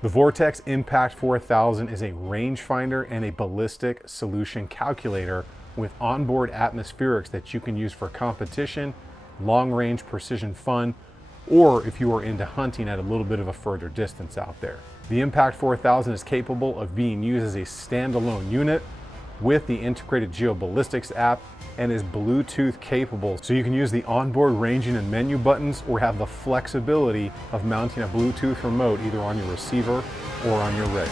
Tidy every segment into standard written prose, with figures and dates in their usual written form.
The Vortex Impact 4000 is a rangefinder and a ballistic solution calculator with onboard atmospherics that you can use for competition, long-range precision fun, or if you are into hunting at a little bit of a further distance out there. The Impact 4000 is capable of being used as a standalone unit with the integrated GeoBallistics app and is Bluetooth capable. So you can use the onboard ranging and menu buttons or have the flexibility of mounting a Bluetooth remote either on your receiver or on your rail.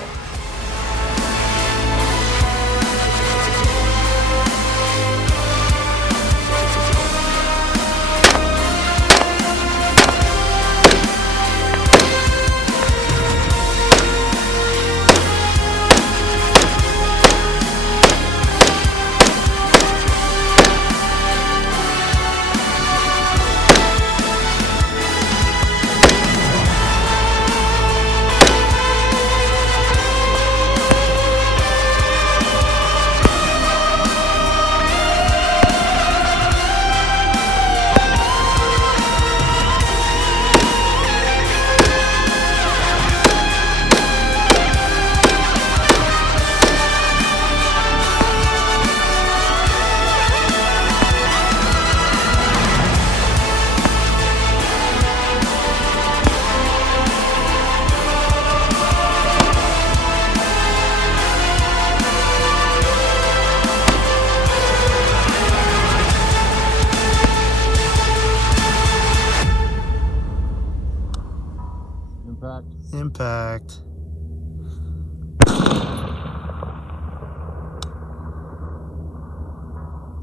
Impact.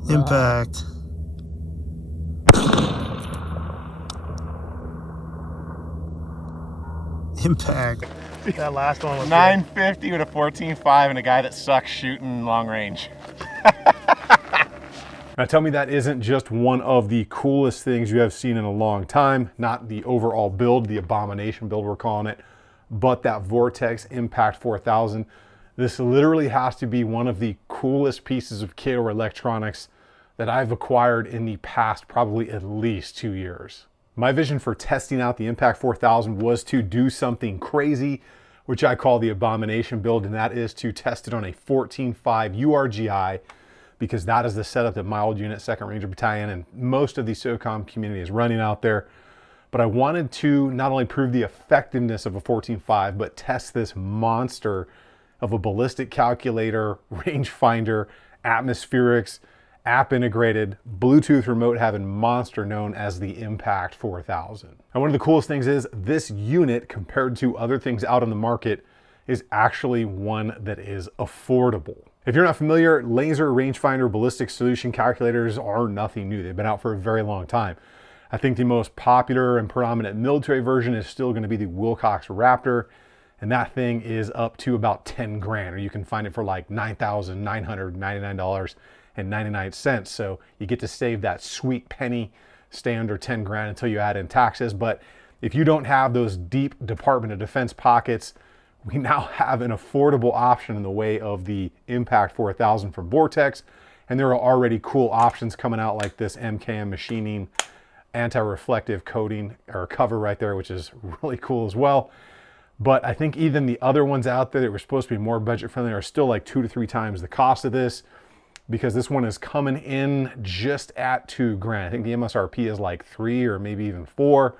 Impact. Impact. That last one was 950 with a 14.5 and a guy that sucks shooting long range. Now tell me that isn't just one of the coolest things you have seen in a long time, not the overall build, the abomination build we're calling it, but that Vortex Impact 4000. This literally has to be one of the coolest pieces of kit or electronics that I've acquired in the past probably at least 2 years. My vision for testing out the Impact 4000 was to do something crazy, which I call the abomination build, and that is to test it on a 14.5 URGI, because that is the setup that my old unit, 2nd Ranger Battalion, and most of the SOCOM community is running out there. But I wanted to not only prove the effectiveness of a 14.5, but test this monster of a ballistic calculator, rangefinder, atmospherics, app integrated, Bluetooth remote having monster known as the Impact 4000. And one of the coolest things is this unit, compared to other things out on the market, is actually one that is affordable. If you're not familiar, laser rangefinder ballistic solution calculators are nothing new. They've been out for a very long time. I think the most popular and predominant military version is still going to be the Wilcox Raptor, and that thing is up to about 10 grand, or you can find it for like $9,999.99. So you get to save that sweet penny, stay under 10 grand until you add in taxes. But if you don't have those deep Department of Defense pockets, we now have an affordable option in the way of the Impact 4000 from Vortex. And there are already cool options coming out like this MKM machining anti-reflective coating or cover right there, which is really cool as well. But I think even the other ones out there that were supposed to be more budget friendly are still like 2 to 3 times the cost of this, because this one is coming in just at 2 grand. I think the MSRP is like 3 or maybe even 4.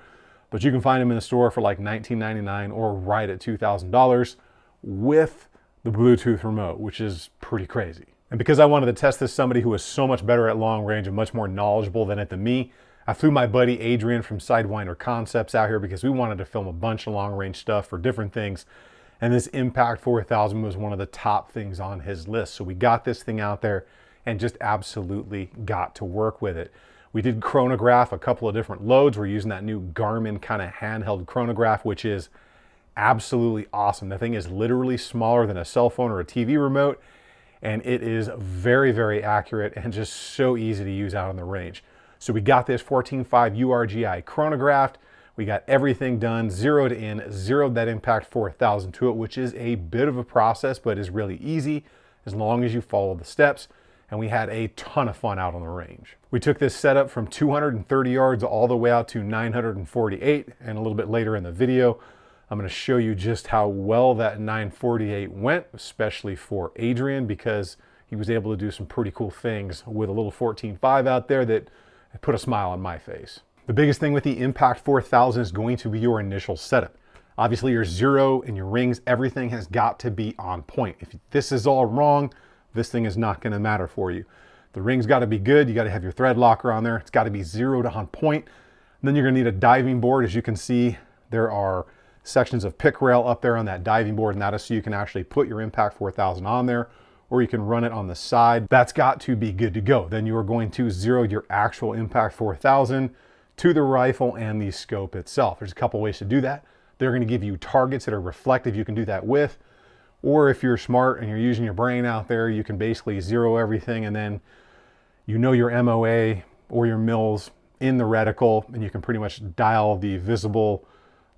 But you can find them in the store for like $19.99 or right at $2,000 with the Bluetooth remote, which is pretty crazy. And because I wanted to test this, somebody who is so much better at long range and much more knowledgeable than it than me, I flew my buddy Adrian from Sidewinder Concepts out here because we wanted to film a bunch of long range stuff for different things. And this Impact 4000 was one of the top things on his list. So we got this thing out there and just absolutely got to work with it. We did chronograph a couple of different loads. We're using that new Garmin kind of handheld chronograph, which is absolutely awesome. The thing is literally smaller than a cell phone or a TV remote, and it is very, very accurate and just so easy to use out on the range. So we got this 14.5 URGI chronographed. We got everything done, zeroed in, zeroed that Impact 4000 to it, which is a bit of a process, but is really easy as long as you follow the steps. And we had a ton of fun out on the range. We took this setup from 230 yards all the way out to 948, and a little bit later in the video, I'm going to show you just how well that 948 went, especially for Adrian, because he was able to do some pretty cool things with a little 14.5 out there that put a smile on my face. The biggest thing with the Impact 4000 is going to be your initial setup. Obviously your zero and your rings, everything has got to be on point. If this is all wrong, this thing is not going to matter for you. The ring's got to be good. You got to have your thread locker on there. It's got to be zeroed on point. And then you're going to need a diving board. As you can see, there are sections of pick rail up there on that diving board, and that is so you can actually put your Impact 4000 on there, or you can run it on the side. That's got to be good to go. Then you are going to zero your actual Impact 4000 to the rifle and the scope itself. There's a couple ways to do that. They're going to give you targets that are reflective you can do that with, or if you're smart and you're using your brain out there, you can basically zero everything, and then you know your MOA or your mils in the reticle, and you can pretty much dial the visible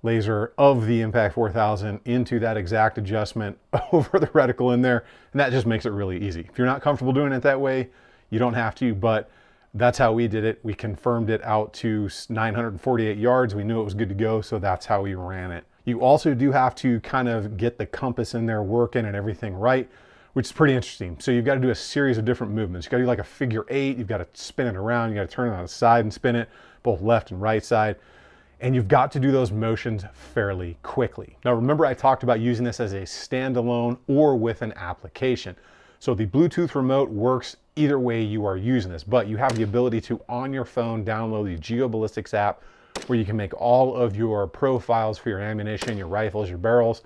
laser of the Impact 4000 into that exact adjustment over the reticle in there, and that just makes it really easy. If you're not comfortable doing it that way, you don't have to, but that's how we did it. We confirmed it out to 948 yards. We knew it was good to go, so that's how we ran it. You also do have to kind of get the compass in there working and everything right, which is pretty interesting. So you've got to do a series of different movements. You've got to do like a figure 8, you've got to spin it around, you got to turn it on the side and spin it, both left and right side. And you've got to do those motions fairly quickly. Now remember, I talked about using this as a standalone or with an application. So the Bluetooth remote works either way you are using this, but you have the ability to, on your phone, download the GeoBallistics app, where you can make all of your profiles for your ammunition, your rifles, your barrels,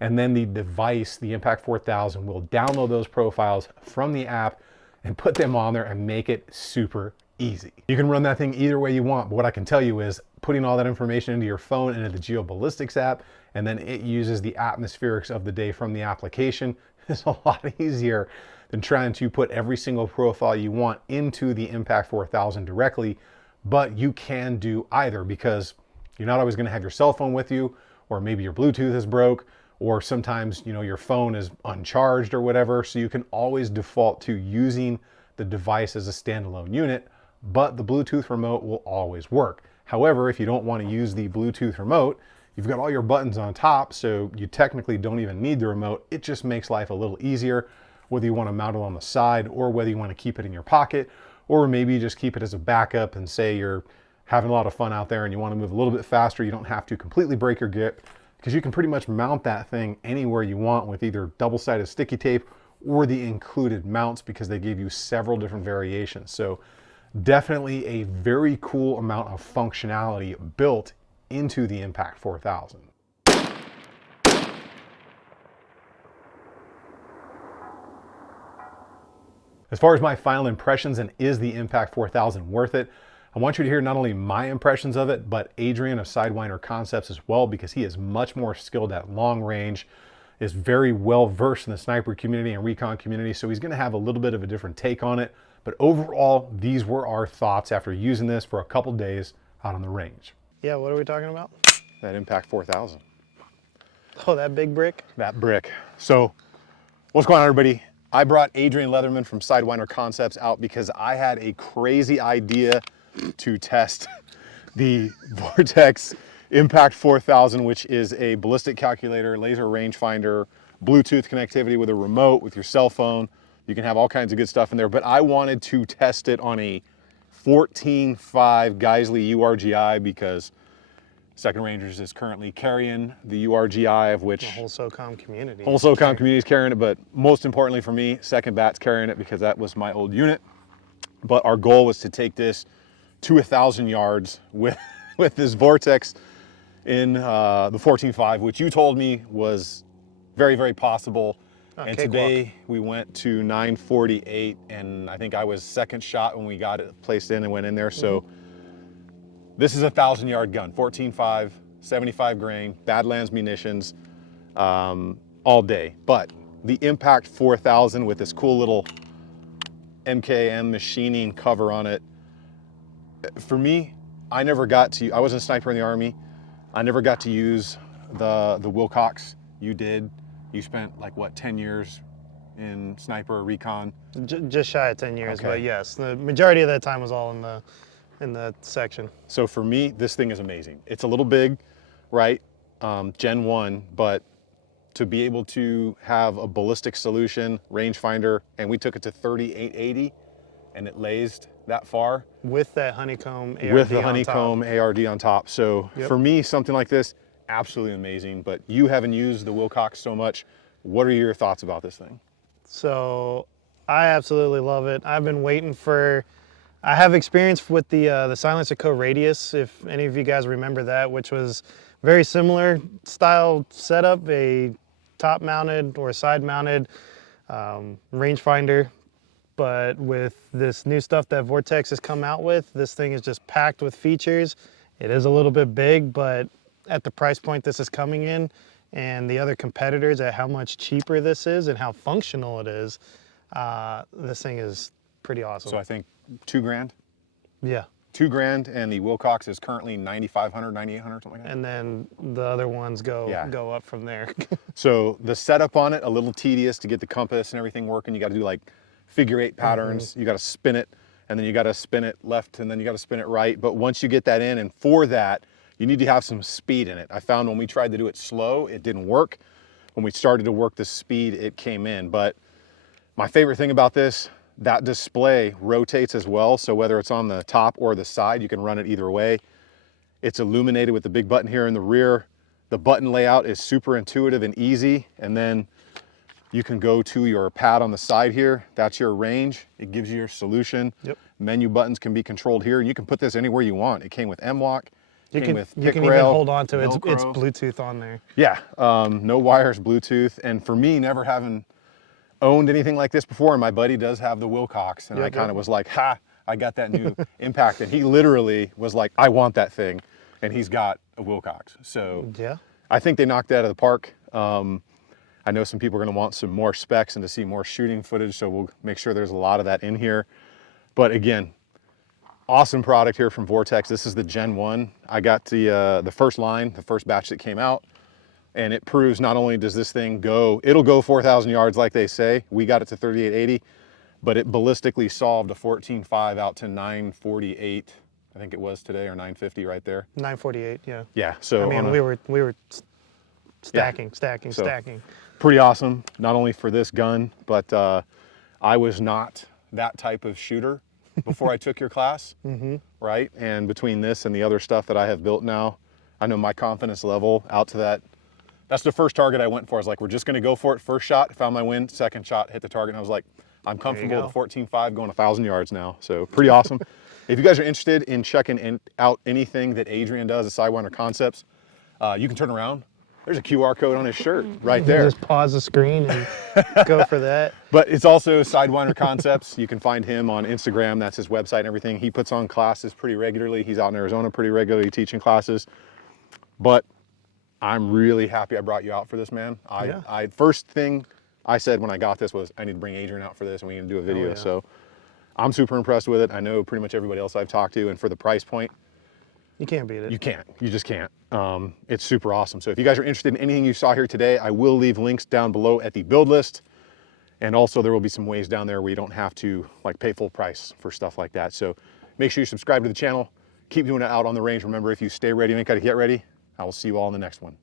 and then the device, the Impact 4000, will download those profiles from the app and put them on there and make it super easy. You can run that thing either way you want, but what I can tell you is putting all that information into your phone and into the GeoBallistics app, and then it uses the atmospherics of the day from the application, is a lot easier than trying to put every single profile you want into the Impact 4000 directly. But you can do either, because you're not always going to have your cell phone with you, or maybe your Bluetooth is broke, or sometimes, you know, your phone is uncharged or whatever. So you can always default to using the device as a standalone unit, but the Bluetooth remote will always work. However, if you don't want to use the Bluetooth remote, you've got all your buttons on top, so you technically don't even need the remote. It just makes life a little easier, whether you want to mount it on the side or whether you want to keep it in your pocket, or maybe you just keep it as a backup and say you're having a lot of fun out there and you want to move a little bit faster. You don't have to completely break your grip, because you can pretty much mount that thing anywhere you want with either double-sided sticky tape or the included mounts, because they give you several different variations. So definitely a very cool amount of functionality built into the Impact 4000. As far as my final impressions, and is the Impact 4000 worth it, I want you to hear not only my impressions of it, but Adrian of Sidewinder Concepts as well, because he is much more skilled at long range, is very well versed in the sniper community and recon community, so he's going to have a little bit of a different take on it. But overall, these were our thoughts after using this for a couple days out on the range. Yeah, what are we talking about? That Impact 4000. Oh, that big brick? That brick. So what's going on, everybody? I brought Adrian Leatherman from Sidewinder Concepts out because I had a crazy idea to test the Vortex Impact 4000, which is a ballistic calculator, laser rangefinder, Bluetooth connectivity with a remote, with your cell phone. You can have all kinds of good stuff in there, but I wanted to test it on a 14.5 Geissele URGI, because Second Rangers is currently carrying the URGI, of which The whole SOCOM community. whole SOCOM community is carrying it, but most importantly for me, Second Bat's carrying it, because that was my old unit. But our goal was to take this to 1,000 yards with this Vortex in the 14.5, which you told me was very, very possible. And today we went to 948, and I think I was second shot when we got it placed in and went in there. So this is a 1,000-yard gun, 14.5, 75 grain, Badlands munitions, all day. But the Impact 4000 with this cool little MKM machining cover on it, for me, I wasn't a sniper in the Army. I never got to use the Wilcox. You did. You spent like what, 10 years in sniper or recon? Just shy of 10 years, Okay. but yes, the majority of that time was all in the section. So for me, this thing is amazing. It's a little big, right? Gen 1, but to be able to have a ballistic solution, rangefinder, and we took it to 3880 and it lazed that far. With that honeycomb ARD With the on honeycomb top. ARD on top. So Yep. for me, something like this, absolutely amazing, but you haven't used the Wilcox so much. What are your thoughts about this thing? So I absolutely love it. I've been waiting for, I have experience with the Silencer Co. Radius, if any of you guys remember that, which was very similar style setup, a top mounted or side mounted rangefinder. But with this new stuff that Vortex has come out with, this thing is just packed with features. It is a little bit big, but at the price point this is coming in and the other competitors at how much cheaper this is and how functional it is, this thing is pretty awesome. So I think $2,000. Yeah. $2,000, and the Wilcox is currently 9,500, 9,800, something like that. And then the other ones go Yeah. go up from there. So the setup on it, a little tedious to get the compass and everything working. You got to do like figure 8 patterns. You got to spin it, and then you got to spin it left, and then you got to spin it right. But once you get that in, and for that, you need to have some speed in it. I found when we tried to do it slow, it didn't work. When we started to work the speed, it came in. But my favorite thing about this, that display rotates as well. So whether it's on the top or the side, you can run it either way. It's illuminated with the big button here in the rear. The button layout is super intuitive and easy. And then you can go to your pad on the side here. That's your range. It gives you your solution. Yep. Menu buttons can be controlled here. You can put this anywhere you want. It came with M-LOK. You came can, with you pick can even rail, hold on to it. It's Velcro. Bluetooth on there. Yeah, no wires, Bluetooth. And for me, never having owned anything like this before, and my buddy does have the Wilcox, and I Yep, kind yep. of was like, ha, I got that new Impact. And he literally was like, I want that thing. And he's got a Wilcox. So Yeah. I think they knocked it out of the park. I know some people are gonna want some more specs and to see more shooting footage, so we'll make sure there's a lot of that in here. But again, awesome product here from Vortex. This is the Gen 1. I got the first line, the first batch that came out, and it proves not only does this thing go, it'll go 4,000 yards like they say. We got it to 3880, but it ballistically solved a 14.5 out to 948, I think it was today, or 950 right there. 948, yeah. Yeah, so I mean, on a- we were stacking, So- stacking. pretty awesome, not only for this gun, but I was not that type of shooter before I took your class, right? And between this and the other stuff that I have built now, I know my confidence level out to that. That's the first target I went for. I was like, we're just gonna go for it. First shot, found my win. Second shot, hit the target, and I was like, I'm comfortable with the 14.5 going 1,000 yards now. So pretty awesome. If you guys are interested in checking out anything that Adrian does at Sidewinder Concepts, you can turn around. There's a QR code on his shirt right You there. just pause the screen and go for that. But it's also Sidewinder Concepts. You can find him on Instagram. That's his website and everything. He puts on classes pretty regularly. He's out in Arizona pretty regularly teaching classes. But I'm really happy I brought you out for this, man. Yeah. First thing I said when I got this was I need to bring Adrian out for this and we need to do a video. yeah. So I'm super impressed with it. I know pretty much everybody else I've talked to, and for the price point, You can't beat it. you can't. You just can't. It's super awesome. So if you guys are interested in anything you saw here today, I will leave links down below at the build list. And also there will be some ways down there where you don't have to like pay full price for stuff like that. So make sure you subscribe to the channel. Keep doing it out on the range. Remember, if you stay ready, you ain't got to get ready. I will see you all in the next one.